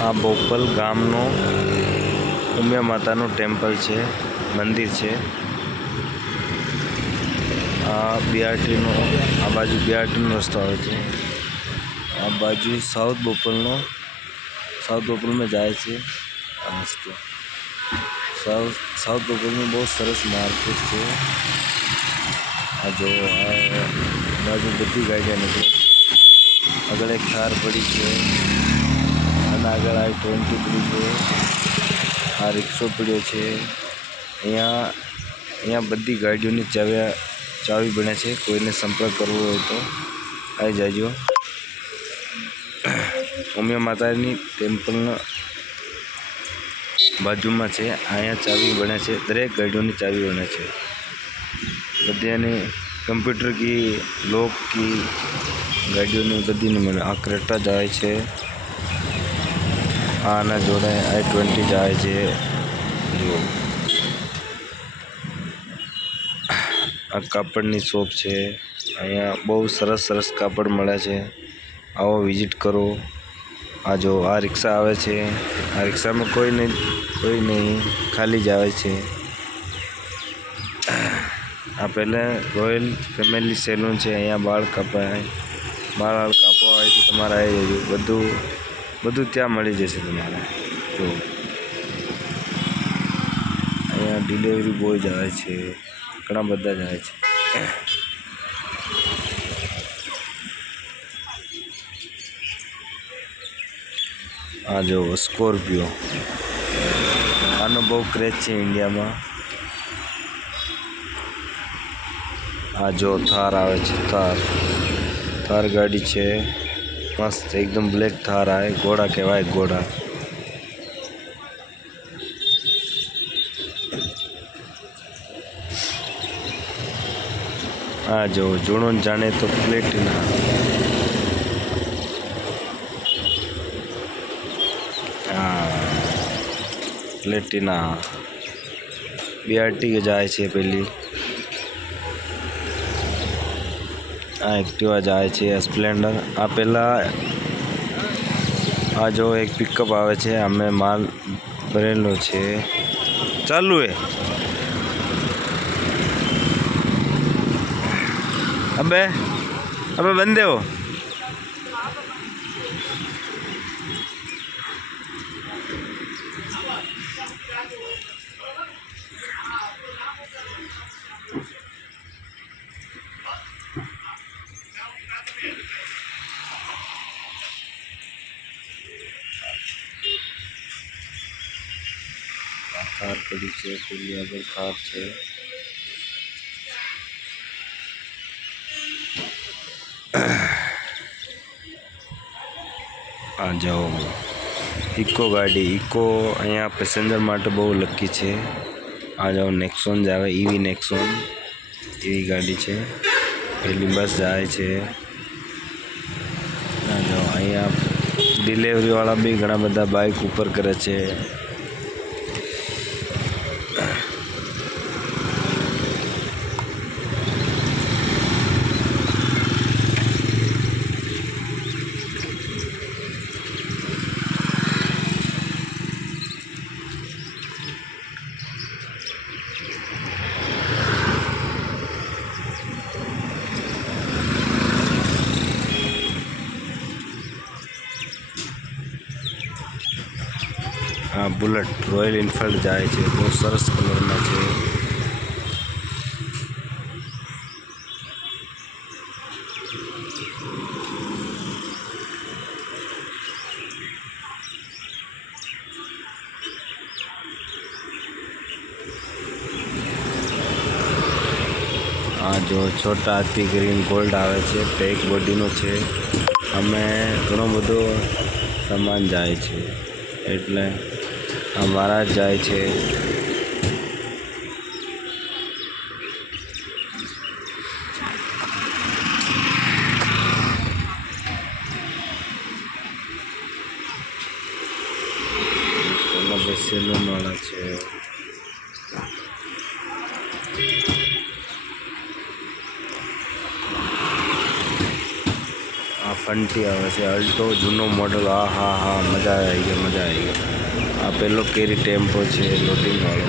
આ બોપલ ગામનો ઉમિયા માતાનું ટેમ્પલ છે, મંદિર છે। આ બીઆરટીનો આ બાજુ બીઆરટીનો રસ્તો આવે છે, આ બાજુ સાઉથ બોપલમાં જાય છે। આ રસ્તો સાઉથ બોપલમાં બહુ સરસ માર્કેટ છે। આ જો આ બાજુ બધી ગાડીઓ નીકળે છે, આગળ એક કાર પડી છે અને આગળ I-20 પડી છે, આ રિક્ષો પડ્યો છે। અહીંયા બધી ગાડીઓની ચાવી બને છે, કોઈને સંપર્ક કરવો હોય તો આવી જાજો। ઉમિયા માતાની ટેમ્પલના બાજુમાં છે, અહીંયા ચાવી બને છે, દરેક ગાડીઓની ચાવી બને છે। બધાની कंप्यूटर की लॉक की गाड़ियों ने बदी ने आ क्रेटा जाए છે, આના જોડે I-20 જાય છે। જો આ કાપડની શોપ છે, અહીંયા બહુ સરસ કાપડ મળે છે, આવો વિઝિટ કરો। આ જો આ રિક્ષા આવે છે, આ રિક્ષામાં કોઈ નહીં ખાલી જ આવે છે। આ પહેલાં રોયલ ફેમિલી સેલૂન છે, અહીંયા બાળ કાપવા હોય તો તમારે આવી જજો, બધું ત્યાં મળી જશે તમારે। જો અહીંયા ડિલિવરી બોય જાય છે, ઘણા બધા જાય છે। આ જો સ્કોર્પિયો, આનો બહુ ક્રેઝ છે ઇન્ડિયામાં। આ જો થાર આવે છે, થાર ગાડી છે, મસ્ત એકદમ બ્લેક થાર આવે, ઘોડા કહેવાય ઘોડા। આ જો જૂનું જાણે તો પ્લેટિના, પ્લેટિના બીઆરટી જાય છે પેલી। આ એક્ટિવા જાય છે, સ્પ્લેન્ડર। આ પહેલાં આ જો એક પિકઅપ આવે છે, અમે માલ ભરેલો છે, ચાલુ હે अबे बंदे हो। कार पड़ी है, पेली आगे कार है। आ जाओ इको गाड़ी, इको अँ पेसेंजर माटे बहु लकी है। आ जाओ नेक्सोन जाए, ईवी नेक्सोन एवी गाड़ी है, पहली बस जाए छे। आ जाओ अँ डिलीवरी वाला भी घना बदा बाइक ऊपर करे छे। हाँ बुलेट रॉयल एनफील्ड जाए छे, बहुत सरस कलर में है। आ जो छोटा हाथी ग्रीन गोल्ड आवे छे, पैक बॉडी नो छे। अमे घणो बधो सामान जाए छे, एटले हमारा जाए छे। सेलून वाला छे। ફંટી આવે છે. અલ્ટો જૂનો મોડલ. હા હા હા, મજા આવી ગઈ, મજા આવી ગઈ. આ પેલો કેરી ટેમ્પો છે લોડિંગ વાળો.